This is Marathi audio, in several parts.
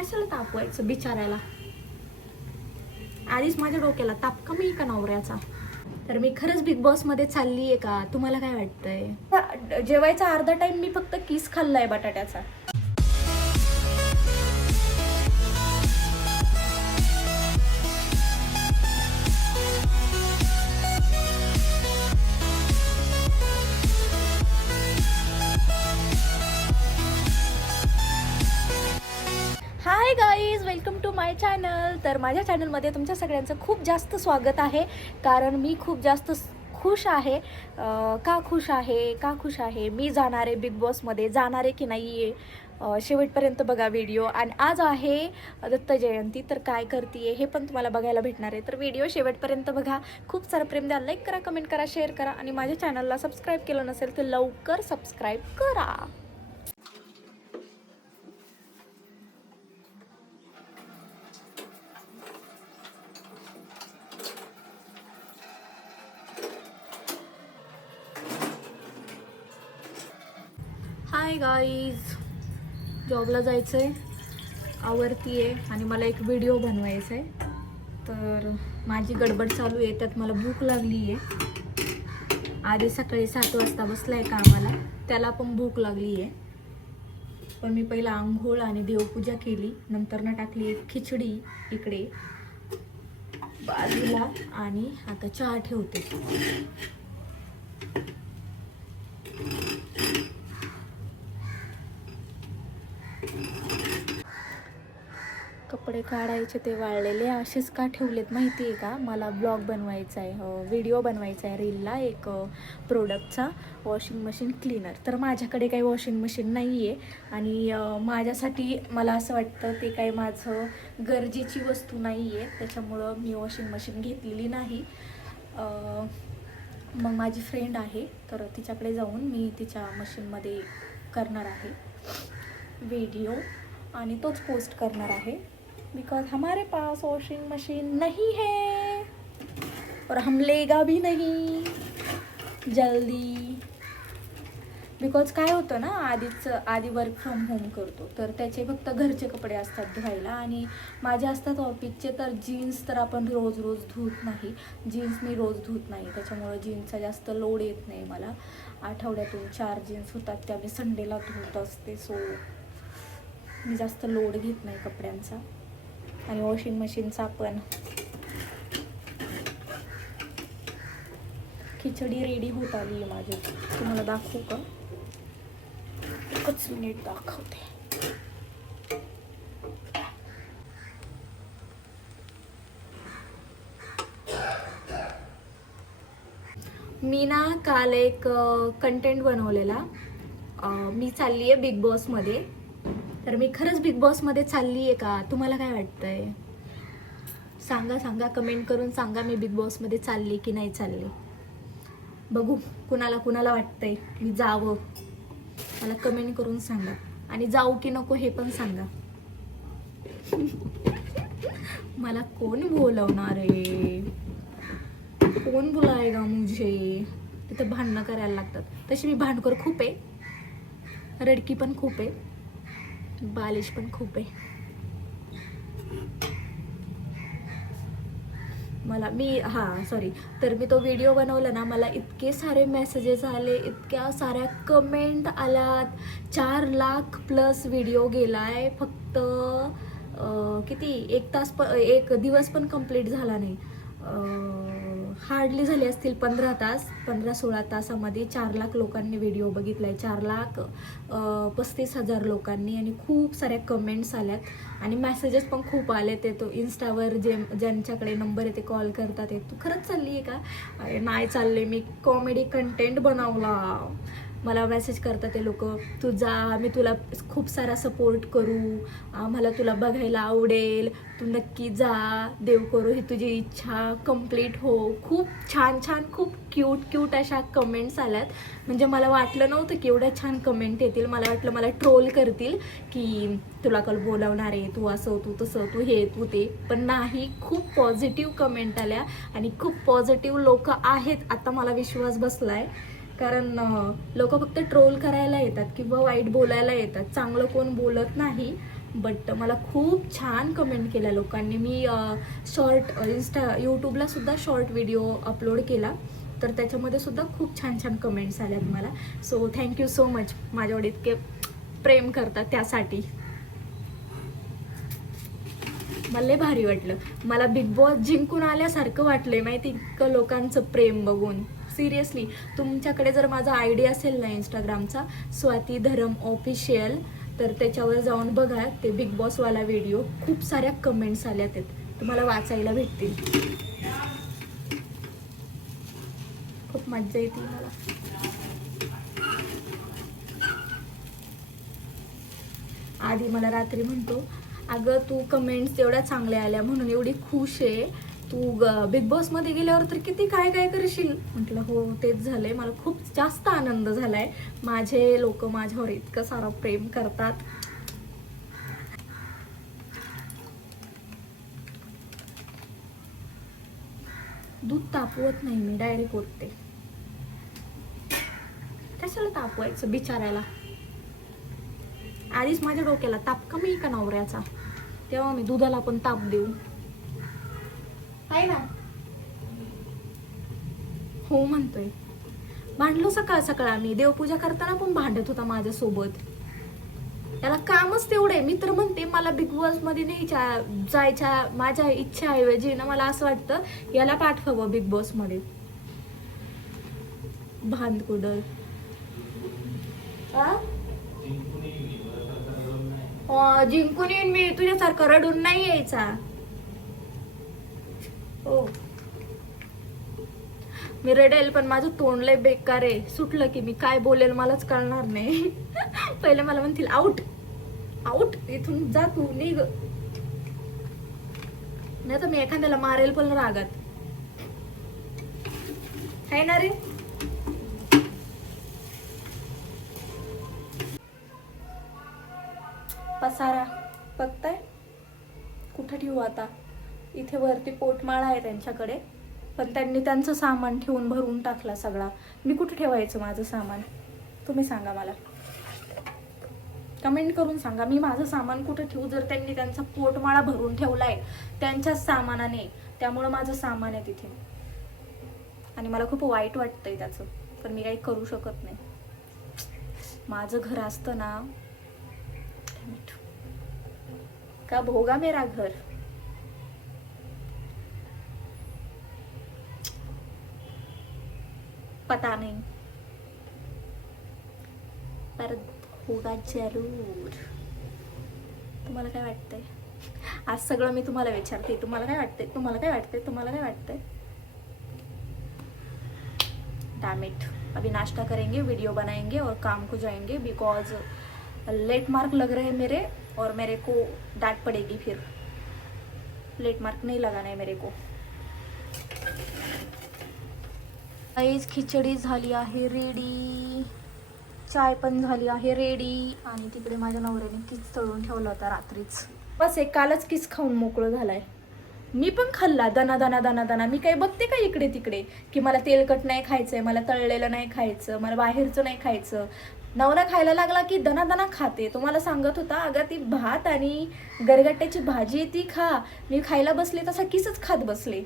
कशाला तापवायचं बिचारायला. आधीच माझ्या डोक्याला ताप कमी का नवऱ्याचा. तर मी खरंच बिग बॉस मध्ये चालली आहे का, तुम्हाला काय वाटतंय? जेवायचा अर्धा टाइम मी फक्त किस खाल्लाय बटाट्याचा. Hi guys, welcome to my channel. तर माझ्या चॅनलमध्ये तुमच्या सगळ्यांचं खूप जास्त स्वागत आहे. कारण मी खूप जास्त खुश आहे. का खुश आहे मी जाणार आहे बिग बॉसमध्ये. जाणार आहे की नाही आहे शेवटपर्यंत बघा व्हिडिओ. आणि आज आहे दत्त जयंती, तर काय करते हे पण तुम्हाला बघायला भेटणार आहे. तर व्हिडिओ शेवटपर्यंत बघा. खूप सारं प्रेम द्या, लाईक करा, कमेंट करा, शेअर करा. आणि माझ्या चॅनलला सबस्क्राईब केलं नसेल तर लवकर सबस्क्राईब करा. हाय गाईज, जॉबला जायचं आहे, आवरती आहे आणि मला एक व्हिडिओ बनवायचा आहे. तर माझी गडबड चालू आहे, त्यात मला भूक लागली आहे. आधी सकाळी 7 वाजता बसला आहे कामाला, त्याला पण भूक लागली आहे. पण मी पहिला आंघोळ आणि देवपूजा केली, नंतर ना टाकली एक खिचडी इकडे बाजूला आणि आता चहा ठेवते. कपडे काढायचे ते वाळलेले असेच का ठेवलेत माहिती आहे का? मला ब्लॉग बनवायचा आहे, व्हिडिओ बनवायचा आहे रीलला, एक प्रोडक्टचा वॉशिंग मशीन क्लीनर. तर माझ्याकडे काही वॉशिंग मशीन नाही आहे आणि माझ्यासाठी मला असं वाटतं ते काही माझं गरजेची वस्तू नाही आहे, त्याच्यामुळं मी वॉशिंग मशीन घेतलेली नाही. मग माझी फ्रेंड आहे, तर तिच्याकडे जाऊन मी तिच्या मशीनमध्ये करणार आहे वीडियो आणि तोच पोस्ट करणार आहे. बिकॉज हमारे पास वॉशिंग मशीन नहीं है और हम लेगा भी नहीं जल्दी. बिकॉज काय होतं ना, आधी वर्क फ्रॉम होम करतो, तर त्याचे फक्त घरचे कपडे असतात धुवायला आणि माझे असतात ऑफिसचे. तर जीन्स तर आपण रोज धुत नाही, जीन्स मी रोज धुत नाही, त्याच्यामुळं जीन्सचा जास्त लोड येत नाही मला. आठवड्यातून 4 जीन्स होतात, त्या मी संडेला धुत असते. सो मी जास्त लोड घेत नाही कपड्यांचा. आणि वॉशिंग मशीनचा पण. खिचडी रेडी होत आली आहे माझी, तुम्हाला दाखवू का? एकच मिनिट दाखवते. मी ना काल एक कंटेंट बनवलेला, मी चालली आहे बिग बॉसमध्ये. तर मी खरंच बिग बॉसमध्ये चालली आहे का, तुम्हाला काय वाटतंय? सांगा, कमेंट करून सांगा मी बिग बॉसमध्ये चालली की नाही चालली. बघू कुणाला वाटतंय मी जावं, मला कमेंट करून सांगा. आणि जाऊ की नको हे पण सांगा. मला कोण बोलवणार आहे, कोण बुलाएगा मुझे? तिथं भांडणं करायला लागतात. तशी मी भांडखोर खूप आहे, रडकी पण खूप आहे, बालिश पण खूप आहे. तर मी तो व्हिडिओ बनवला ना, मला इतके सारे मेसेजेस आले, इतक्या साऱ्या कमेंट आल्यात. 4 लाख प्लस व्हिडिओ गेलाय फक्त. किती एक दिवस पण कंप्लीट झाला नाही. हार्डली झाले असतील 15-16 तासामध्ये 4 लाख लोकांनी व्हिडिओ बघितलाय. 4,35,000 लोकांनी. आणि खूप साऱ्या कमेंट्स आल्यात आणि मेसेजेस पण खूप आले. ते तो इन्स्टावर ज्यांच्याकडे नंबर आहे ते कॉल करतात, तू खरंच चालली आहे का? नाही चालले, मी कॉमेडी कंटेंट बनवला. मला मेसेज करतात ते लोक, तू जा, मी तुला खूप सारा सपोर्ट करू, मला तुला बघायला आवडेल, तू नक्की जा, देव करू ही तुझी इच्छा कंप्लीट हो. खूप छान खूप क्यूट अशा कमेंट्स आल्यात. म्हणजे मला वाटलं नव्हतं की एवढ्या छान कमेंट येतील. मला वाटलं मला ट्रोल करतील की तुला कल बोलावणार आहे, तू असं, तू तसं, तू हे, तू ते. पण नाही, खूप पॉझिटिव्ह कमेंट आल्या आणि खूप पॉझिटिव्ह लोक आहेत. आता मला विश्वास बसलाय. कारण लोक फक्त ट्रोल करायला येतात किंवा वाईट बोलायला येतात, चांगलं कोण बोलत नाही. बट मला खूप छान कमेंट केल्या लोकांनी. मी शॉर्ट यूट्यूबला सुद्धा शॉर्ट व्हिडिओ अपलोड केला, तर त्याच्यामध्ये सुद्धा खूप छान छान कमेंट्स आल्यात मला. सो थँक्यू सो मच, माझ्यावर इतके प्रेम करतात त्यासाठी. मला लय भारी वाटलं. मला बिग बॉस जिंकून आल्यासारखं वाटलंय माहिती, इतकं लोकांचं प्रेम बघून. सिरियसली, तुमच्याकडे जर माझा आयडी असेल ना इंस्टाग्रामचा, स्वाती धरम ऑफिशियल, तर त्याच्यावर जाऊन बघा ते बिग बॉसवाला व्हिडिओ. खूप साऱ्या कमेंट्स आल्यात आहेत, तुम्हाला वाचायला भेटतील. खूप मज्जा येते मला. आधी मला रात्री म्हणतो, अगं तू कमेंट्स एवढ्या चांगल्या आल्या म्हणून एवढी खुश आहे, तू बिग बॉसमध्ये गेल्यावर तर किती काय काय करशील. म्हटलं हो तेच झालंय, मला खूप जास्त आनंद झालाय. माझे लोक माझ्यावर इतकं सारं प्रेम करतात. दूध तापवत नाही मी, डायरेक्ट ओतते. कशाला तापवायचं बिचारायला. आधीच माझ्या डोक्याला ताप कमी का नवऱ्याचा, तेव्हा मी दुधाला पण ताप देऊ आहे ना. हो म्हणतोय. भांडलो सकाळ सकाळ आम्ही, देवपूजा करताना पण भांडत होता माझ्यासोबत. त्याला कामच तेवढे. मी तर म्हणते मला बिग बॉस मध्ये न्यायच्या जायच्या माझ्या इच्छा ऐवजी ना, मला असं वाटतं याला पाठवावं बिग बॉस मध्ये. भांडकुदळ जिंकून येईन मी, तुझ्यासारखं रडून नाही यायचा. हो मी रडेल, पण माझं तोंड लय बेकार आहे. सुटलं की मी काय बोलेल मलाच कळणार नाही. पहिले मला म्हणतील आउट आउट, इथून जा तू, निघ. नाही तर मी एखाद्याला मारेल पण रागात, आहे ना रे. पसारा बघताय कुठं ठेवू आता. इथे वरती पोटमाळा आहे त्यांच्याकडे, पण त्यांनी त्यांचं सामान ठेवून भरून टाकला सगळा. मी कुठे ठेवायचं माझं सामान, तुम्ही सांगा मला, कमेंट करून सांगा. मी माझं सामान कुठे ठेवू, जर त्यांनी त्यांचा पोटमाळा भरून ठेवलाय त्यांच्याच सामानाने, त्यामुळं माझं सामान आहे तिथे. आणि मला खूप वाईट वाटतंय त्याचं, पण मी काही करू शकत नाही. माझं घर असतं ना, का भोगा मेरा घर. पता नहीं पर होगा जरूर. तुम्हाला काय वाटतंय? आज सगळं मी तुम्हाला विचारते, तुम्हाला काय वाटतंय, तुम्हाला काय वाटतंय, तुम्हाला काय वाटतंय. Damn it. अभी नाश्ता करेंगे, वीडियो बनाएंगे और काम को जाएंगे, बिकॉज लेट मार्क लग रहे हैं मेरे, और मेरे को डांट पड़ेगी फिर. लेट मार्क नहीं लगाना है मेरे को. खिचडी झाली आहे रेडी, चाय पण झाली आहे रेडी, आणि तिकडे माझ्या नवऱ्याने किस तळून ठेवला होता रात्रीच. बस एक कालच किस खाऊन मोकळं झालाय. मी पण खाल्ला दना दना दना दना. मी काही बघते का इकडे तिकडे की मला तेलकट नाही खायचंय, मला तळलेलं नाही खायचं, मला बाहेरचं नाही खायचं. नवरा खायला लागला की दना दना खाते. तो मला सांगत होता, अगं ती भात आणि गरगट्ट्याची भाजी ती खा. मी खायला बसले तसा किसच खात बसले.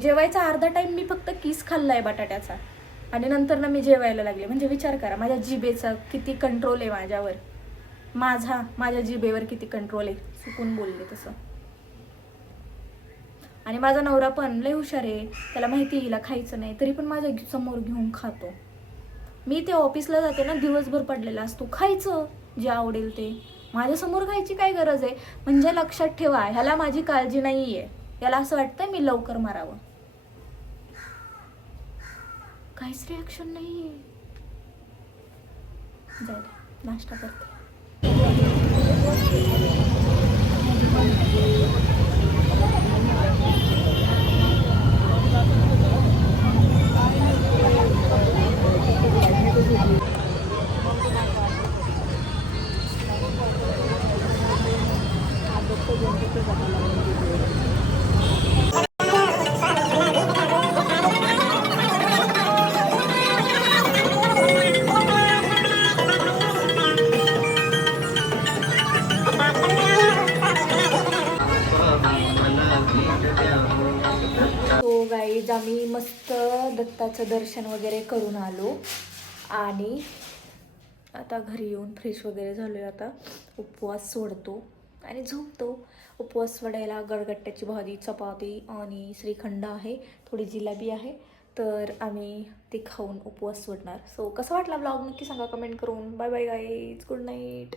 जेवायचा अर्धा टाइम मी फक्त किस खाल्लाय बटाट्याचा, आणि नंतर ना मी जेवायला लागले. म्हणजे विचार करा माझ्या जिभेचा किती कंट्रोल आहे माझ्यावर. माझ्या जिभेवर किती कंट्रोल आहे. चुकून बोलले तसं. आणि माझा नवरा पण लय हुशार आहे, त्याला माहिती हिला खायचं नाही, तरी पण माझ्या समोर घेऊन खातो. मी ते ऑफिसला जाते ना, दिवसभर पडलेला असतो, खायचं जे आवडेल ते. माझ्या समोर खायची काय गरज आहे. म्हणजे लक्षात ठेवा, ह्याला माझी काळजी नाहीये. याला असं वाटतं मी लवकर मारावं. काहीच रिॲक्शन नाहीये. जाऊ दे, नाश्ता करते. गाईज आम्ही मस्त दत्ताचं दर्शन वगैरे करून आलो आणि आता घरी येऊन फ्रेश वगैरे झालो आहे. आता उपवास सोडतो आणि झोपतो. उपवास सोडायला गडगट्ट्याची भाजी, चपाती आणि श्रीखंड आहे, थोडी जिलेबी आहे. तर आम्ही ते खाऊन उपवास सोडणार. सो कसा वाटला ब्लॉग नक्की सांगा कमेंट करून. Bye bye guys, good night.